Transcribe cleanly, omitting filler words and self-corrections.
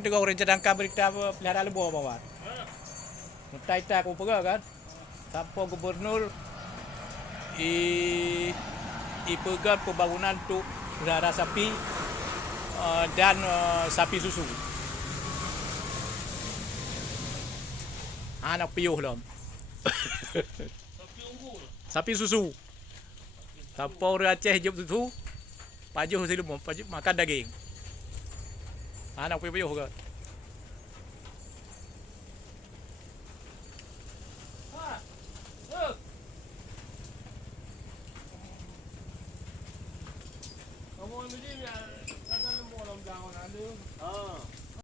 tengok orang cadangkan berita pelihara lembu bawah. Taita aku pergi kan. Sampai gubernur pegang pembangunan untuk pelihara sapi dan sapi susu. Anak piuh lah. Sapi susu. Sampai orang Aceh hidup susu. Pajuh silum, pajuh makan daging. Anak piuh kan. Kamu ini dia kata lembu dalam jangan ada.